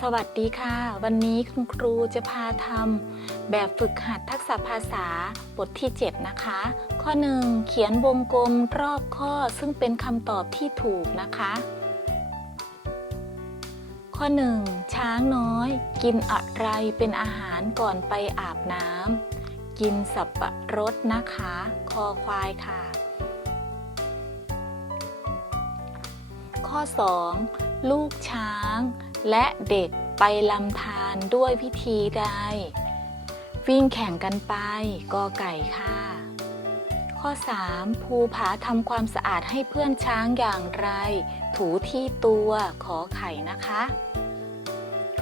สวัสดีค่ะ วันนี้คุณครูจะพาทำแบบฝึกหัดทักษะภาษาบทที่ 7 นะคะ ข้อ 1 เขียนวงกลมรอบข้อซึ่งเป็นคำตอบที่ถูกนะคะ ข้อ 1 ช้างน้อย กินอะไรเป็นอาหารก่อนไปอาบน้ำกินสับปะรดนะคะ คอควายค่ะ ข้อ 2 ลูกช้าง และเด็กไปลำธารด้วยวิธีใด วิ่งแข่งกันไปกอไก่ค่ะ ข้อ 3. ภูผาทำความสะอาดให้เพื่อนช้างอย่างไร ถูที่ตัวขอไข่นะคะ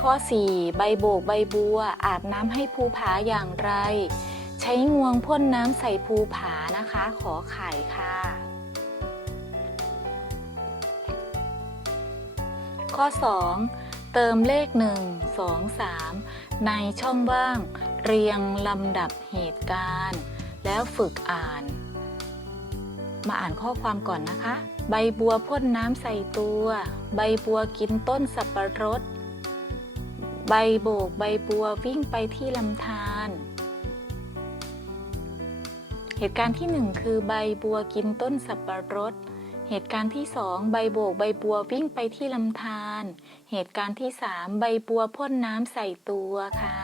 ข้อ 4. ใบโบกใบบัวอาบน้ำให้ภูผาอย่างไร ใช้งวงพ่นน้ำใส่ภูผานะคะ ขอไข่ค่ะ ข้อ 2 เติมเลข 1 2 3 ในช่องว่าง เรียงลำดับเหตุการณ์ แล้วฝึกอ่าน มาอ่านข้อความก่อนนะคะ ใบบัวพ่นน้ำใส่ตัว ใบบัวกินต้นสับปะรด ใบโบกใบบัววิ่งไปที่ลำธารเหตุการณ์ที่ 1 คือใบบัวกินต้นสับปะรด เหตุการณ์ที่ 2 ใบโบกใบบัววิ่งไปที่ลำธารเหตุการณ์ที่ 3 ใบบัวพ่นน้ำใส่ตัวค่ะ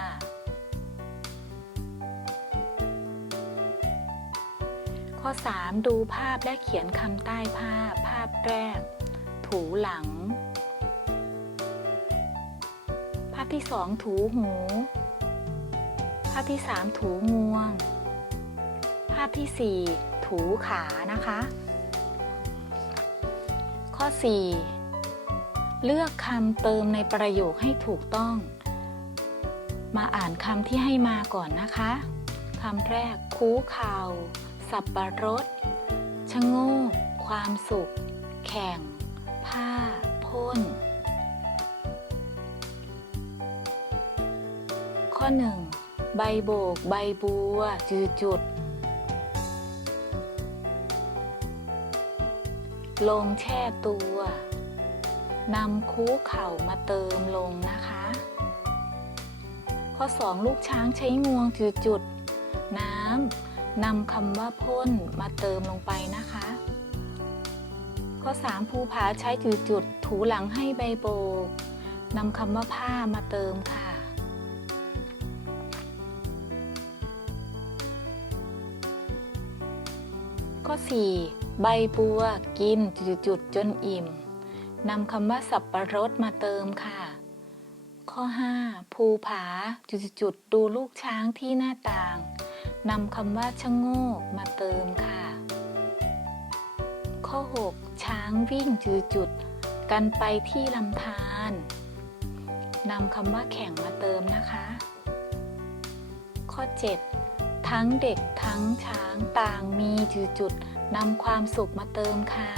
ข้อ 3 ดูภาพและเขียนคำใต้ภาพ ภาพแรก ถูหลัง ภาพที่ 2 ถูหู ภาพที่ 3 ถูงวง ภาพที่ 4 ถูขานะคะ 4 เลือกคำเติมในประโยคให้ถูกต้อง มาอ่านคำที่ให้มาก่อนนะคะคำแรก คูข่าวสับปะรดชะโงกความสุข แข่ง ผ้า พ่น ข้อ 1 ใบโบก ใบบัวจือจุด ลงแช่ตัวนำคูเข่ามาเติมลงนะคะ ข้อ 2 ลูกช้างใช้งวงถือจุดน้ำนำคำว่าพ่นมาเติมลงไปนะคะ ข้อ 3 ภูผาใช้ถือจุดถูหลังให้ใบโบกนำคำว่าผ้ามาเติมค่ะ ข้อ 4 ใบบัวกินจุดๆจนอิ่มนำคำว่าสับประรดมาเติมค่ะ ข้อ 5 ภูผาจุดๆดูลูกช้างที่หน้าต่างนำคำว่าชะโงกมาเติมค่ะ ข้อ 6 ช้างวิ่งจุดๆกันไปที่ลำธารนำคำว่าแข่งมาเติมนะคะ ข้อ 7 ทั้งเด็กทั้งช้างต่างมีจุดๆนำความสุขมาเติมค่ะ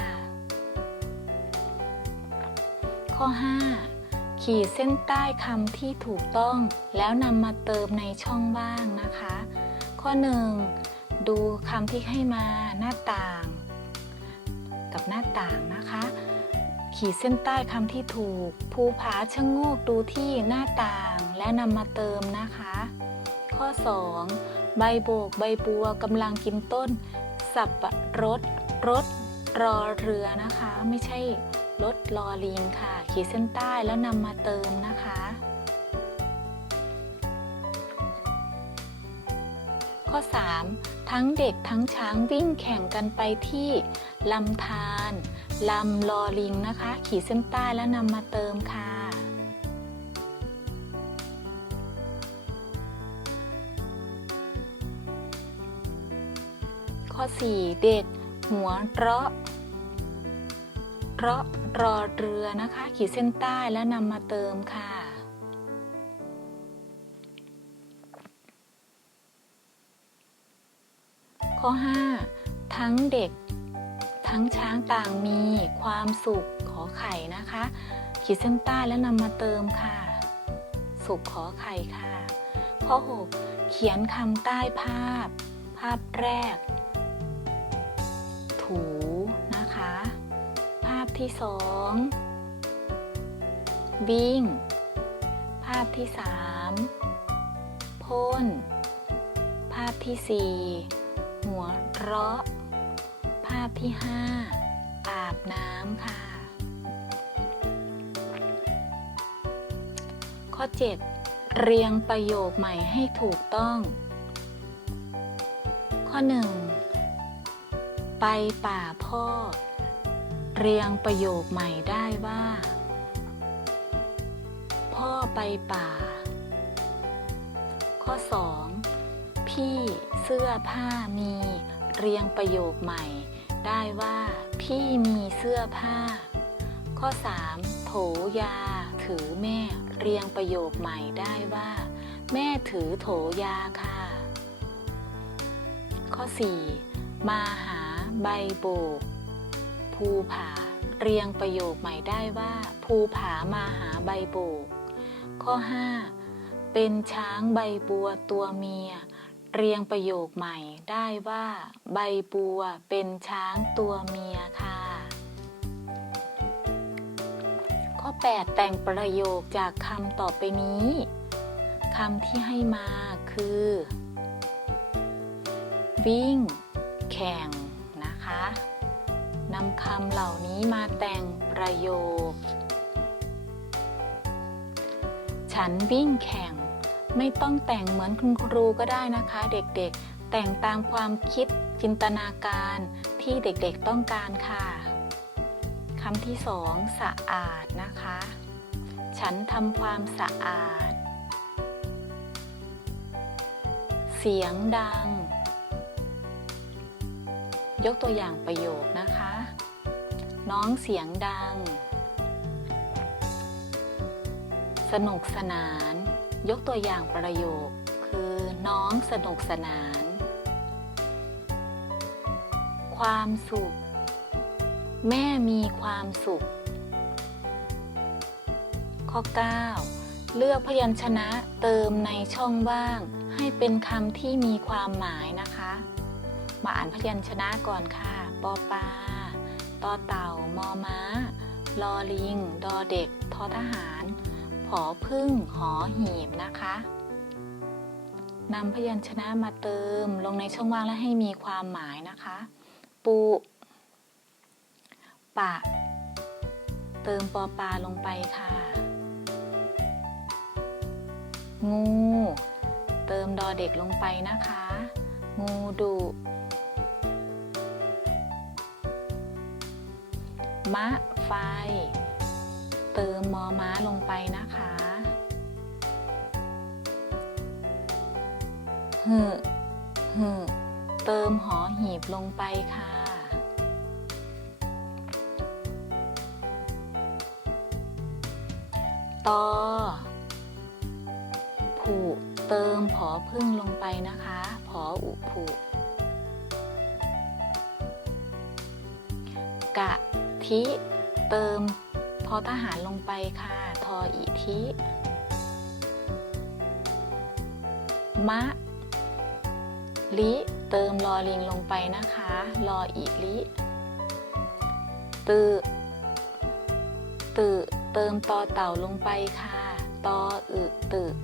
ข้อ 5 ขีดเส้นใต้คำที่ถูกต้อง แล้วนำมาเติมในช่องว่างนะคะ ข้อ 1 ดูคำที่ให้มาหน้าต่าง กับหน้าต่างนะคะ ขีดเส้นใต้คำที่ถูก ภูผาชะโงกดูที่หน้าต่างและนำมาเติมนะคะ ข้อ 2 ใบโบก ใบบัวกำลังกินต้น สับปะรดรถรอเรือนะคะ ไม่ใช่รถลอลิงค่ะ ขีดเส้นใต้แล้วนำมาเติมนะคะ ข้อ 3 ทั้งเด็กทั้งช้างวิ่งแข่งกันไปที่ลำธารลำลอลิงนะคะ ขีดเส้นใต้แล้วนำมาเติมค่ะ ข้อ 4 เด็ก หัวเราะเราะรอเรือนะคะ ขีดเส้นใต้แล้วนำมาเติมค่ะ ข้อ 5 ทั้งเด็ก ทั้งช้างต่างมีความสุขขอไข่นะคะ ขีดเส้นใต้แล้วนำมาเติมค่ะ สุขขอไข่ค่ะ ข้อ 6 เขียนคำใต้ภาพ ภาพแรก ถูนะคะ ภาพที่สองวิ่ง ภาพที่สามพ่น ภาพที่สี่หัวเราะ ภาพที่ห้าอาบน้ำค่ะ ข้อ 7 เรียงประโยคใหม่ให้ถูกต้อง ข้อ 1 ไปป่าพ่อ เรียงประโยคใหม่ได้ว่า พ่อไปป่า ข้อ 2 พี่เสื้อผ้ามี เรียงประโยคใหม่ ได้ว่า พี่มีเสื้อผ้า ข้อ 3 โถยา ถือแม่ เรียงประโยคใหม่ได้ว่า แม่ถือโถยาค่ะ ข้อ 4 มาหา ใบโบก ภูผาเรียงประโยคใหม่ได้ว่า ภูผามาหาใบโบก ข้อ 5 เป็นช้างใบบัวตัวเมีย เรียงประโยคใหม่ได้ว่า ใบบัวเป็นช้างตัวเมียค่ะ ข้อ 8 แต่งประโยคจากคำต่อไปนี้คำที่ให้มาคือ วิ่ง แข่ง นะคะนำคำเหล่านี้มาแต่งประโยค ฉันวิ่งแข่ง ไม่ต้องแต่งเหมือนคุณครูก็ได้นะคะเด็กๆ แต่งตามความคิดจินตนาการที่เด็กๆต้องการค่ะคำที่สองสะอาดนะคะ ฉันทำความสะอาด เสียงดัง ยกตัวอย่างประโยคนะคะ น้องเสียงดัง สนุกสนาน ยกตัวอย่างประโยค คือน้องสนุกสนาน ความสุข แม่มีความสุข ข้อ 9 เลือกพยัญชนะเติมในช่องว่าง ให้เป็นคำที่มีความหมายนะคะ มาอ่านพยัญชนะก่อนค่ะ ปอปลาตอเต่า มอม้า ลอลิง ดอเด็ก ทอทหาร ผอพึ่ง หอหีบนะคะนำพยัญชนะมาเติมลงในช่องว่างและให้มีความหมายนะคะปุปะ เติมปอปลาลงไปค่ะ งู เติมดอเด็กลงไปนะคะ งูดุ มะไฟ เติมมอม้าลงไปนะคะหึหึเติมหอหีบลงไปค่ะตอผูเติมผอพึ่งลงไปนะคะ ผออุผูกะ ทิเติมทอทหารลงไปค่ะ ทออีทิมะลิเติมลอลิงลงไปนะคะลออีลิตือตือเติมตอเต่าลงไปค่ะ ตออึตึก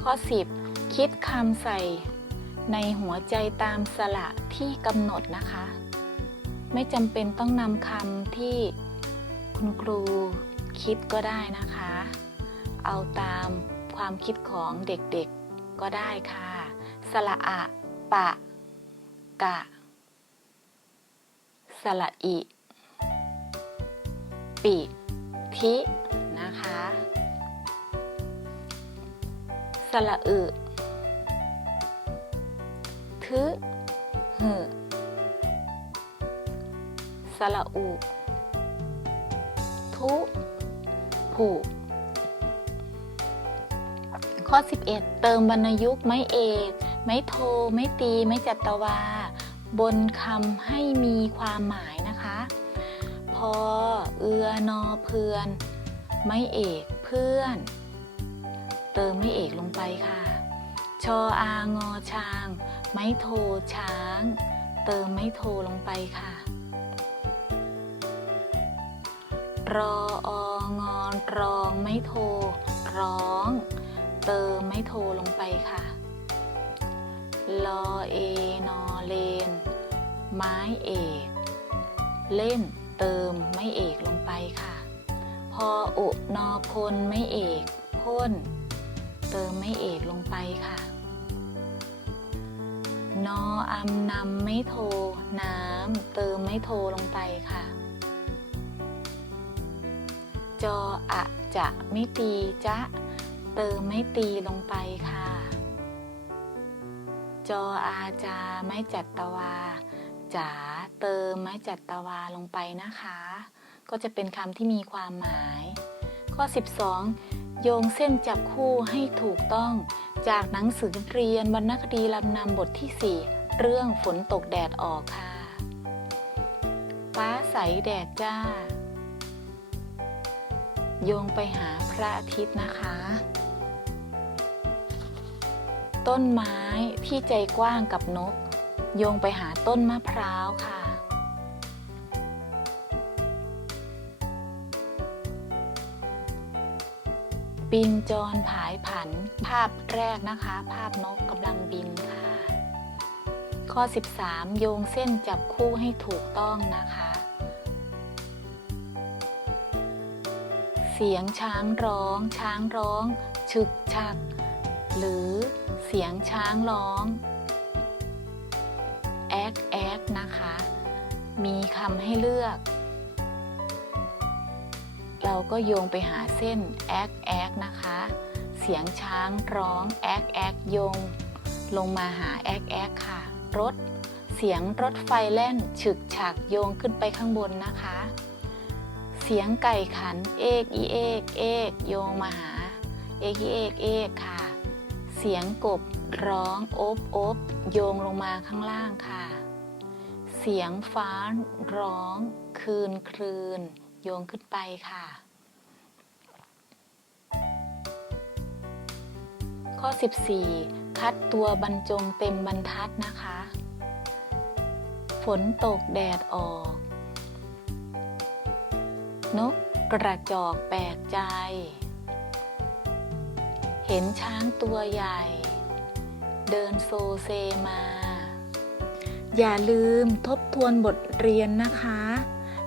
ข้อ 10 คิดคำใส่ ในหัวใจตามสระที่กำหนดนะคะ ไม่จำเป็นต้องนำคำที่คุณครูคิดก็ได้นะคะ เอาตามความคิดของเด็กๆก็ได้ค่ะ สระอะปะ กะ สระอิ ปิ ทิ นะคะ สระอึ ทึหึสระอุทุผูข้อ 11 เติมวรรณยุกต์ไม้เอก ไม้โท ไม้ตี ไม้จัตวา บนคำให้มีความหมายนะคะ พอ เอือนอเพื่อน ไม้เอกเพื่อน เติมไม้เอกลงไปค่ะ ชออางอช้าง ไม้โทช้าง เติมไม้โทลงไปค่ะ รอองอนรองไม่โท ร้อง เติมไม่โทลงไปค่ะ ลอเอนอเลน ไม้เอก เล่นเติมไม่เอกลงไปค่ะ พออุนอพลไม่เอก พ่น เติมไม่เอกลงไปค่ะ นออำนำไม่โท น้ำเติมไม่โทลงไปค่ะ จออะจะไม่ตีจะเติมไม่ตีลงไปค่ะ จออาจาไม่จัดตวาจ๋าเติมไม่จัดตวาลงไปนะคะ ก็จะเป็นคำที่มีความหมาย ข้อ 12 โยงเส้นจับคู่ให้ถูกต้อง จากหนังสือเรียนวรรณคดีลำนำบทที่ 4 เรื่องฝนตกแดดออกค่ะ ฟ้าใสแดดจ้า โยงไปหาพระอาทิตย์นะคะ ต้นไม้ที่ใจกว้างกับนก โยงไปหาต้นมะพร้าวค่ะ บินจรผายผัน ภาพแรกนะคะ ภาพนกกำลังบินค่ะ ข้อ 13 โยงเส้นจับคู่ให้ถูกต้องนะคะ เสียงช้างร้อง ช้างร้อง ฉึกฉัก หรือเสียงช้างร้องแอ๊กแอ๊กนะคะ มีคำให้เลือก เราก็โยงไปหาเส้นแอกแอกนะคะ เสียงช้างร้องแอกแอกโยง ลงมาหาแอกแอกค่ะ รถ เสียงรถไฟแล่นฉึกฉักโยงขึ้นไปข้างบนนะคะ เสียงไก่ขันเอกอีเอกเอกโยงมาหาเอกอีเอกเอกค่ะ เสียงกบร้องโอบโอบโยงลงมาข้างล่างค่ะ เสียงฟ้าร้อง คืนคลืน โยงขึ้นไปค่ะ ข้อ 14 คัดตัวบรรจงเต็มบรรทัดนะคะ ฝนตกแดดออก นกกระจอกแปลกใจ เห็นช้างตัวใหญ่ เดินโซเซมา อย่าลืมทบทวนบทเรียนนะคะ